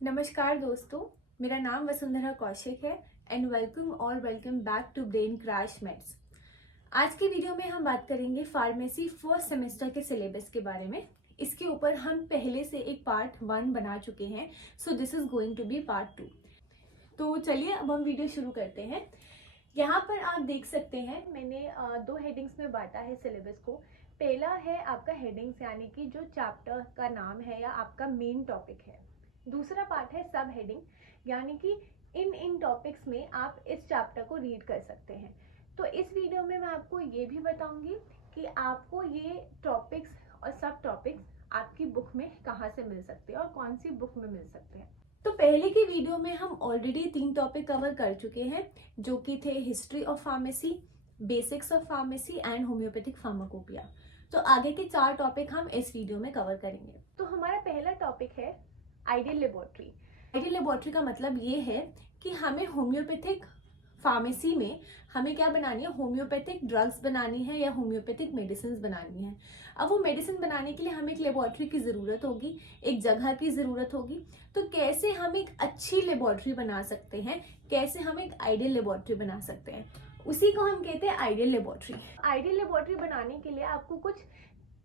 नमस्कार दोस्तों, मेरा नाम वसुंधरा कौशिक है and welcome back to Brain Crash Meds. आज की वीडियो में हम बात करेंगे फार्मेसी फर्स्ट सेमेस्टर के सिलेबस के बारे में। इसके ऊपर हम पहले से एक पार्ट 1 बना चुके हैं, so this is going to be part 2। तो चलिए अब हम वीडियो शुरू करते हैं। यहाँ पर आप देख सकते हैं मैंने दो हेडिंग्स में बांटा है सिलेबस को। पहला है आपका हेडिंग्स, यानी कि जो चैप्टर का नाम है या आपका मेन टॉपिक है। दूसरा पार्ट है सब हेडिंग, यानी कि इन टॉपिक्स में आप इस चैप्टर को रीड कर सकते हैं। तो इस वीडियो में मैं आपको ये भी बताऊंगी कि आपको ये टॉपिक्स और सब टॉपिक्स आपकी बुक में कहाँ से मिल सकते हैं और कौन सी बुक में मिल सकते हैं। तो पहले की वीडियो में हम ऑलरेडी 3 टॉपिक कवर कर चुके हैं, जो कि थे history of pharmacy, basics of pharmacy and homeopathic pharmacopoeia. तो आगे के 4 टॉपिक हम इस वीडियो में कवर करेंगे। तो हमारा पहला टॉपिक है आइडियल लेबोरेटरी। आइडियल लेबोरेटरी का मतलब ये है कि हमें होम्योपैथिक फार्मेसी में हमें क्या बनानी है, होम्योपैथिक ड्रग्स बनानी है या होम्योपैथिक मेडिसिन बनानी है। अब वो मेडिसिन बनाने के लिए हमें एक लेबोरेटरी की ज़रूरत होगी, एक जगह की ज़रूरत होगी। तो कैसे हम एक अच्छी लेबोरेटरी बना सकते हैं, कैसे हम एक आइडियल लेबोरेटरी बना सकते हैं, उसी को हम कहते हैं आइडियल लेबोरेटरी। आइडियल लेबोरेटरी बनाने के लिए आपको कुछ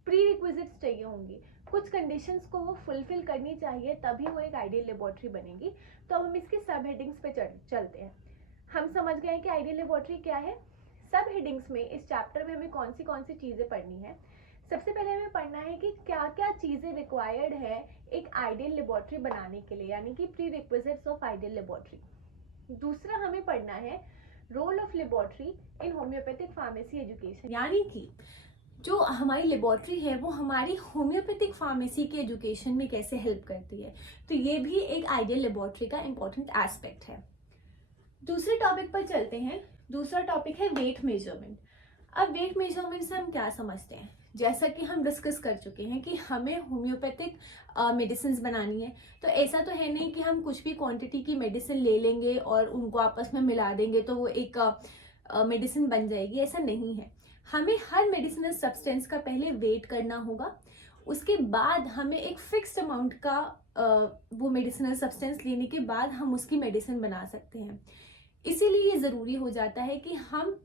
प्री रिक्विजिट्स चाहिए होंगी, कुछ कंडीशंस को वो फुलफिल करनी चाहिए, तभी वो एक आइडियल लेबोरेटरी बनेगी। तो अब हम इसकी सब हेडिंग्स पे चलते हैं। हम समझ गए कि आइडियल लेबोरेटरी क्या है। सब हेडिंग्स में इस चैप्टर में हमें कौन सी चीज़ें पढ़नी है। सबसे पहले हमें पढ़ना है कि क्या क्या चीज़ें रिक्वायर्ड है एक आइडियल लेबोरेटरी बनाने के लिए, यानी कि prerequisites of ideal laboratory. दूसरा हमें पढ़ना है role of laboratory in homoeopathic pharmacy education, यानी कि जो हमारी लेबोरेटरी है वो हमारी होम्योपैथिक फार्मेसी के एजुकेशन में कैसे हेल्प करती है। तो ये भी एक आइडियल लेबोरेटरी का इंपॉर्टेंट एस्पेक्ट है। दूसरे टॉपिक पर चलते हैं। दूसरा टॉपिक है वेट मेजरमेंट। अब वेट मेजरमेंट से हम क्या समझते हैं, जैसा कि हम डिस्कस कर चुके हैं कि हमें होम्योपैथिक मेडिसिन बनानी है। तो ऐसा तो है नहीं कि हम कुछ भी क्वांटिटी की मेडिसिन ले लेंगे और उनको आपस में मिला देंगे तो वो एक मेडिसिन बन जाएगी, ऐसा नहीं है। हमें हर मेडिसिनल सब्सटेंस का पहले वेट करना होगा, उसके बाद हमें एक फिक्स्ड अमाउंट का वो मेडिसिनल सब्सटेंस लेने के बाद हम उसकी मेडिसिन बना सकते हैं। इसीलिए ये ज़रूरी हो जाता है कि हम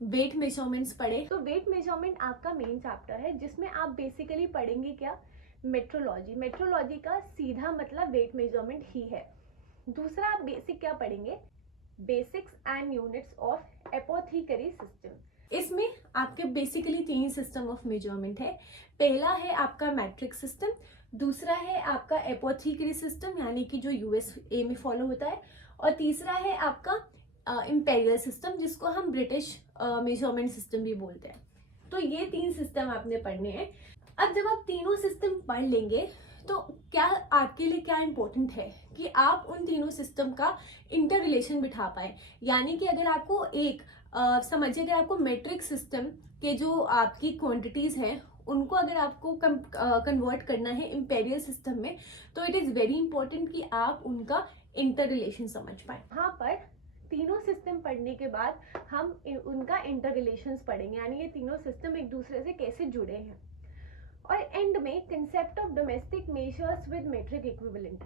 वेट मेजरमेंट्स पढ़ें। तो वेट मेजरमेंट आपका मेन चैप्टर है, जिसमें आप बेसिकली पढ़ेंगे क्या, मेट्रोलॉजी। मेट्रोलॉजी का सीधा मतलब वेट मेजरमेंट ही है। दूसरा आप बेसिक क्या पढ़ेंगे, basics and units of apothecary system. इसमें आपके बेसिकली 3 सिस्टम ऑफ मेजरमेंट है। पहला है आपका मैट्रिक सिस्टम, दूसरा है आपका एपोथेकेरी सिस्टम, यानी कि जो यूएसए में फॉलो होता है, और तीसरा है आपका इंपेरियल सिस्टम, जिसको हम ब्रिटिश मेजरमेंट सिस्टम भी बोलते हैं। तो ये 3 सिस्टम आपने पढ़ने हैं। अब जब आप तीनों सिस्टम पढ़ लेंगे तो क्या आपके लिए क्या इम्पोर्टेंट है कि आप उन तीनों सिस्टम का इंटर रिलेशन बिठा पाए। यानी कि अगर आपको एक समझिए, अगर आपको मैट्रिक सिस्टम के जो आपकी क्वांटिटीज हैं उनको अगर आपको कन्वर्ट करना है इंपेरियल सिस्टम में, तो इट इज़ वेरी इंपॉर्टेंट कि आप उनका इंटर रिलेशन समझ पाए। यहाँ पर तीनों सिस्टम पढ़ने के बाद हम उनका इंटर रिलेशंस पढ़ेंगे, यानी ये तीनों सिस्टम एक दूसरे से कैसे जुड़े हैं। और एंड में concept of domestic measures with metric equivalent.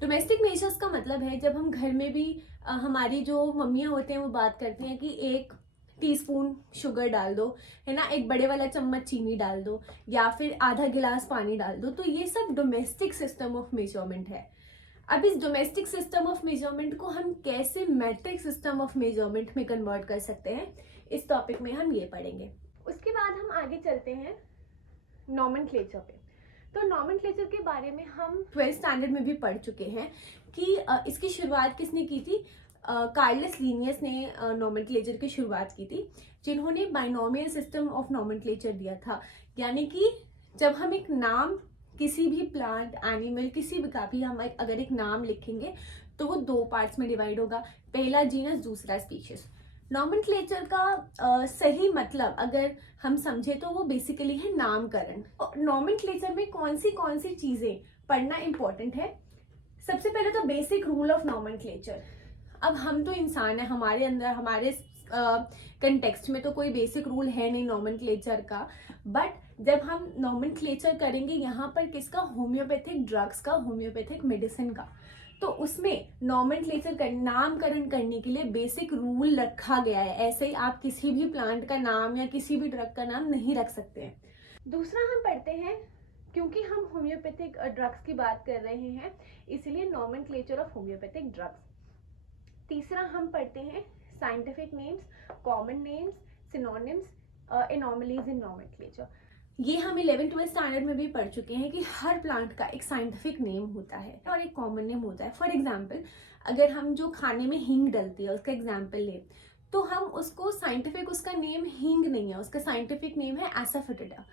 Domestic measures का मतलब है जब हम घर में भी हमारी जो मम्मियाँ होते हैं वो बात करती हैं कि 1 टीस्पून शुगर डाल दो, है ना, 1 बड़े वाला चम्मच चीनी डाल दो, या फिर आधा गिलास पानी डाल दो। तो ये सब डोमेस्टिक सिस्टम ऑफ मेजरमेंट है। अब इस डोमेस्टिक सिस्टम ऑफ मेजरमेंट को हम कैसे मैट्रिक सिस्टम ऑफ मेजरमेंट में कन्वर्ट कर सकते हैं, इस टॉपिक में हम ये पढ़ेंगे। उसके बाद हम आगे चलते हैं नॉमेनक्लेचर पे। तो नॉमेनक्लेचर के बारे में हम 12th स्टैंडर्ड में भी पढ़ चुके हैं कि इसकी शुरुआत किसने की थी। कार्लस लीनियस ने नॉमेनक्लेचर की शुरुआत की थी, जिन्होंने बाइनोमियल सिस्टम ऑफ नॉमेनक्लेचर दिया था। यानी कि जब हम एक नाम किसी भी प्लांट, एनिमल, किसी भी का भी हम अगर एक नाम लिखेंगे तो वो 2 पार्ट्स में डिवाइड होगा, पहला जीनस, दूसरा स्पीशीज। नॉमेनक्लेचर का सही मतलब अगर हम समझे तो वो बेसिकली है नामकरण। नॉमेनक्लेचर में कौन सी चीजें पढ़ना इंपॉर्टेंट है। सबसे पहले तो बेसिक रूल ऑफ नॉमेनक्लेचर। अब हम तो इंसान है, हमारे अंदर हमारे कंटेक्स्ट में तो कोई बेसिक रूल है नहीं नॉमेनक्लेचर का, बट जब हम नॉमेनक्लेचर करेंगे यहाँ पर किसका, होम्योपैथिक ड्रग्स का, होम्योपैथिक मेडिसिन का, तो उसमें नॉमेनक्लेचर का नामकरण करने के लिए बेसिक रूल रखा गया है। ऐसे ही आप किसी भी प्लांट का नाम या किसी भी ड्रग का नाम नहीं रख सकते हैं। दूसरा हम पढ़ते हैं, क्योंकि हम होम्योपैथिक ड्रग्स की बात कर रहे हैं इसलिए नॉमेनक्लेचर ऑफ होम्योपैथिक ड्रग्स। तीसरा हम पढ़ते हैं scientific names, common names, synonyms, anomalies in nomenclature. ये हम 11th-12th स्टैंडर्ड में भी पढ़ चुके हैं कि हर प्लांट का एक साइंटिफिक नेम होता है और एक कॉमन नेम होता है। फॉर एग्जाम्पल, अगर हम जो खाने में हींग डलती है उसका एग्जाम्पल लें तो हम उसको साइंटिफिक, उसका नेम हींग नहीं है, उसका साइंटिफिक नेम है एसाफेटिडा,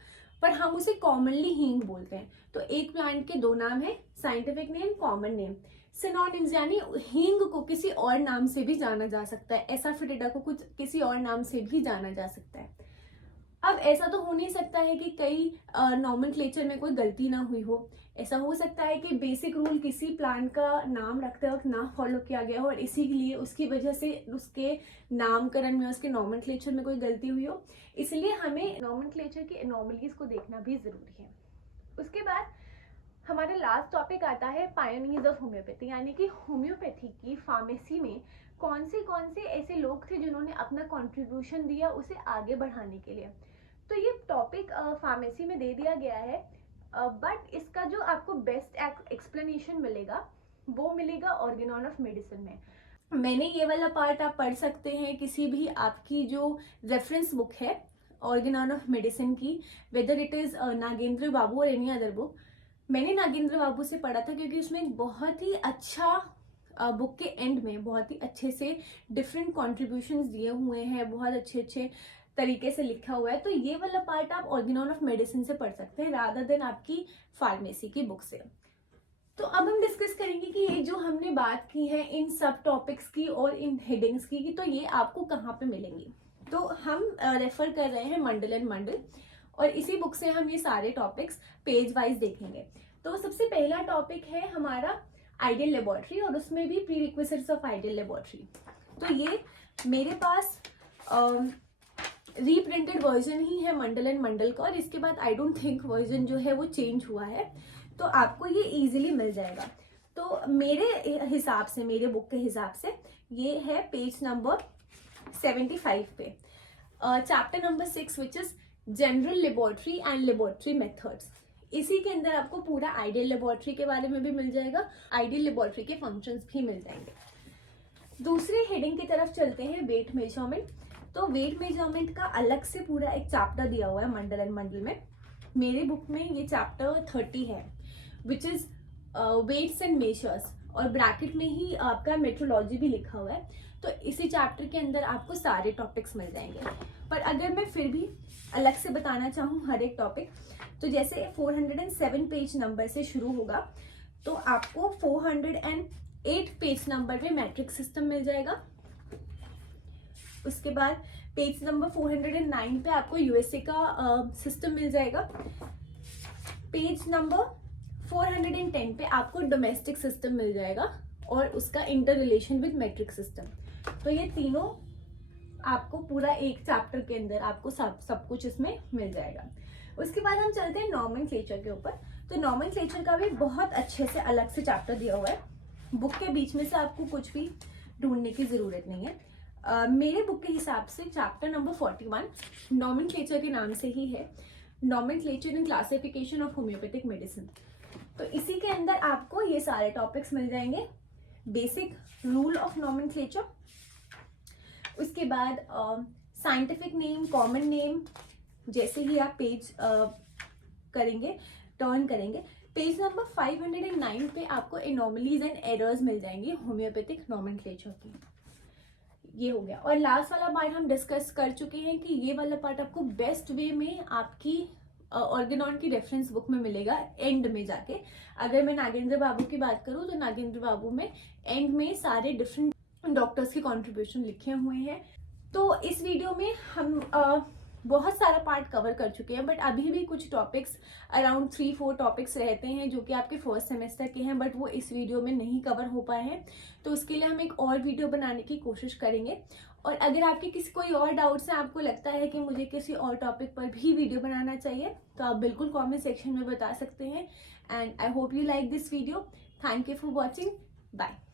पर हम उसे कॉमनली हींग बोलते हैं। तो एक प्लांट के दो नाम है, scientific name, common name. Synonyms यानी हींग को किसी और नाम से भी जाना जा सकता है, एसाफेटिडा को कुछ किसी और नाम से भी जाना जा सकता है। अब ऐसा तो हो नहीं सकता है कि कई नॉमेनक्लेचर में कोई गलती ना हुई हो। ऐसा हो सकता है कि बेसिक रूल किसी प्लांट का नाम रखते वक्त ना फॉलो किया गया हो और इसीलिए उसकी वजह से उसके नामकरण में, उसके नॉमेनक्लेचर में कोई गलती हुई हो। इसलिए हमें नॉमेनक्लेचर की एनॉमलीज को देखना भी जरूरी है। उसके बाद हमारा लास्ट टॉपिक आता है पायोनियर्स ऑफ होम्योपैथी, यानी कि होम्योपैथी की फार्मेसी में कौन से ऐसे लोग थे जिन्होंने अपना कंट्रीब्यूशन दिया उसे आगे बढ़ाने के लिए। तो ये टॉपिक फार्मेसी में दे दिया गया है, बट इसका जो आपको बेस्ट एक्सप्लेनेशन मिलेगा वो मिलेगा ऑर्गेनॉन ऑफ मेडिसिन में। मैंने ये वाला पार्ट आप पढ़ सकते हैं किसी भी आपकी जो रेफरेंस बुक है ऑर्गेनॉन ऑफ मेडिसिन की, whether it is Nagendra Babu और एनी अदर बुक। मैंने नागेंद्र बाबू से पढ़ा था क्योंकि उसमें बहुत ही अच्छा बुक के एंड में बहुत ही अच्छे से डिफरेंट कॉन्ट्रीब्यूशंस दिए हुए हैं, बहुत अच्छे तरीके से लिखा हुआ है। तो ये वाला पार्ट आप ऑर्गेनॉन ऑफ मेडिसिन से पढ़ सकते हैं रादर देन आपकी फार्मेसी की बुक से। तो अब हम डिस्कस करेंगे कि ये जो हमने बात की है इन सब टॉपिक्स की और इन हेडिंग्स की, तो ये आपको कहाँ पे मिलेंगी। तो हम रेफर कर रहे हैं मंडल एंड मंडल, और इसी बुक से हम ये सारे टॉपिक्स पेज वाइज देखेंगे। तो सबसे पहला टॉपिक है हमारा आइडियल लेबोरेटरी, और उसमें भी pre requisites of ideal laboratory. तो ये मेरे पास रीप्रिंटेड वर्जन ही है मंडल एंड मंडल का, और इसके बाद आई डोंट थिंक वर्जन जो है वो चेंज हुआ है, तो आपको ये इजीली मिल जाएगा। तो मेरे हिसाब से, मेरे बुक के हिसाब से ये है पेज नंबर 75 पे, chapter number 6 which is general laboratory and laboratory methods. इसी के अंदर आपको पूरा आइडियल लेबोरेटरी के बारे में भी मिल जाएगा, आइडियल लेबोरेटरी के फंक्शंस भी मिल जाएंगे। दूसरे हेडिंग की तरफ चलते हैं, वेट मेजरमेंट। तो वेट मेजरमेंट का अलग से पूरा एक चैप्टर दिया हुआ है मंडल एंड मंडल में। मेरे बुक में ये चैप्टर 30 है which is weights and measures, और ब्रैकेट में ही आपका मेट्रोलॉजी भी लिखा हुआ है। तो इसी चैप्टर के अंदर आपको सारे टॉपिक्स मिल जाएंगे, पर अगर मैं फिर भी अलग से बताना चाहूँ हर एक टॉपिक, तो जैसे 407 पेज नंबर से शुरू होगा, तो आपको 408 पेज नंबर में मैट्रिक्स सिस्टम मिल जाएगा। उसके बाद पेज नंबर 409 पे आपको यूएसए का सिस्टम मिल जाएगा। पेज नंबर 410 पे आपको डोमेस्टिक सिस्टम मिल जाएगा और उसका inter relation with matrix system. तो ये तीनों आपको पूरा एक चैप्टर के अंदर आपको सब कुछ इसमें मिल जाएगा। उसके बाद हम चलते हैं नॉमेनक्लेचर के ऊपर। तो नॉमेनक्लेचर का भी बहुत अच्छे से अलग से चैप्टर दिया हुआ है, बुक के बीच में से आपको कुछ भी ढूंढने की जरूरत नहीं है। मेरे बुक के हिसाब से चैप्टर नंबर 41 नॉमेनक्लेचर के नाम से ही है, nomenclature and classification of homeopathic medicine. तो इसी के अंदर आपको ये सारे टॉपिक्स मिल जाएंगे, बेसिक रूल ऑफ नॉमेनक्लेचर, उसके बाद साइंटिफिक नेम, कॉमन नेम। जैसे ही आप पेज करेंगे, टर्न करेंगे, पेज नंबर 509 पे आपको एनॉमलीज एंड एरर्स मिल जाएंगी होम्योपैथिक नॉमेनक्लेचर की। ये हो गया। और लास्ट वाला पार्ट हम डिस्कस कर चुके हैं कि ये वाला पार्ट आपको बेस्ट वे में आपकी ऑर्गेनॉन की रेफरेंस बुक में मिलेगा एंड में जाके। अगर मैं नागेंद्र बाबू की बात करूँ तो नागेंद्र बाबू में एंड में सारे डिफरेंट डॉक्टर्स के कंट्रीब्यूशन लिखे हुए हैं। तो इस वीडियो में हम बहुत सारा पार्ट कवर कर चुके हैं, बट अभी भी कुछ टॉपिक्स अराउंड 3-4 टॉपिक्स रहते हैं जो कि आपके फर्स्ट सेमेस्टर के हैं, बट वो इस वीडियो में नहीं कवर हो पाए हैं। तो उसके लिए हम एक और वीडियो बनाने की कोशिश करेंगे। और अगर आपके किसी कोई और डाउट्स हैं, आपको लगता है कि मुझे किसी और टॉपिक पर भी वीडियो बनाना चाहिए, तो आप बिल्कुल कॉमेंट सेक्शन में बता सकते हैं। And I hope you like this video. Thank you for watching. Bye.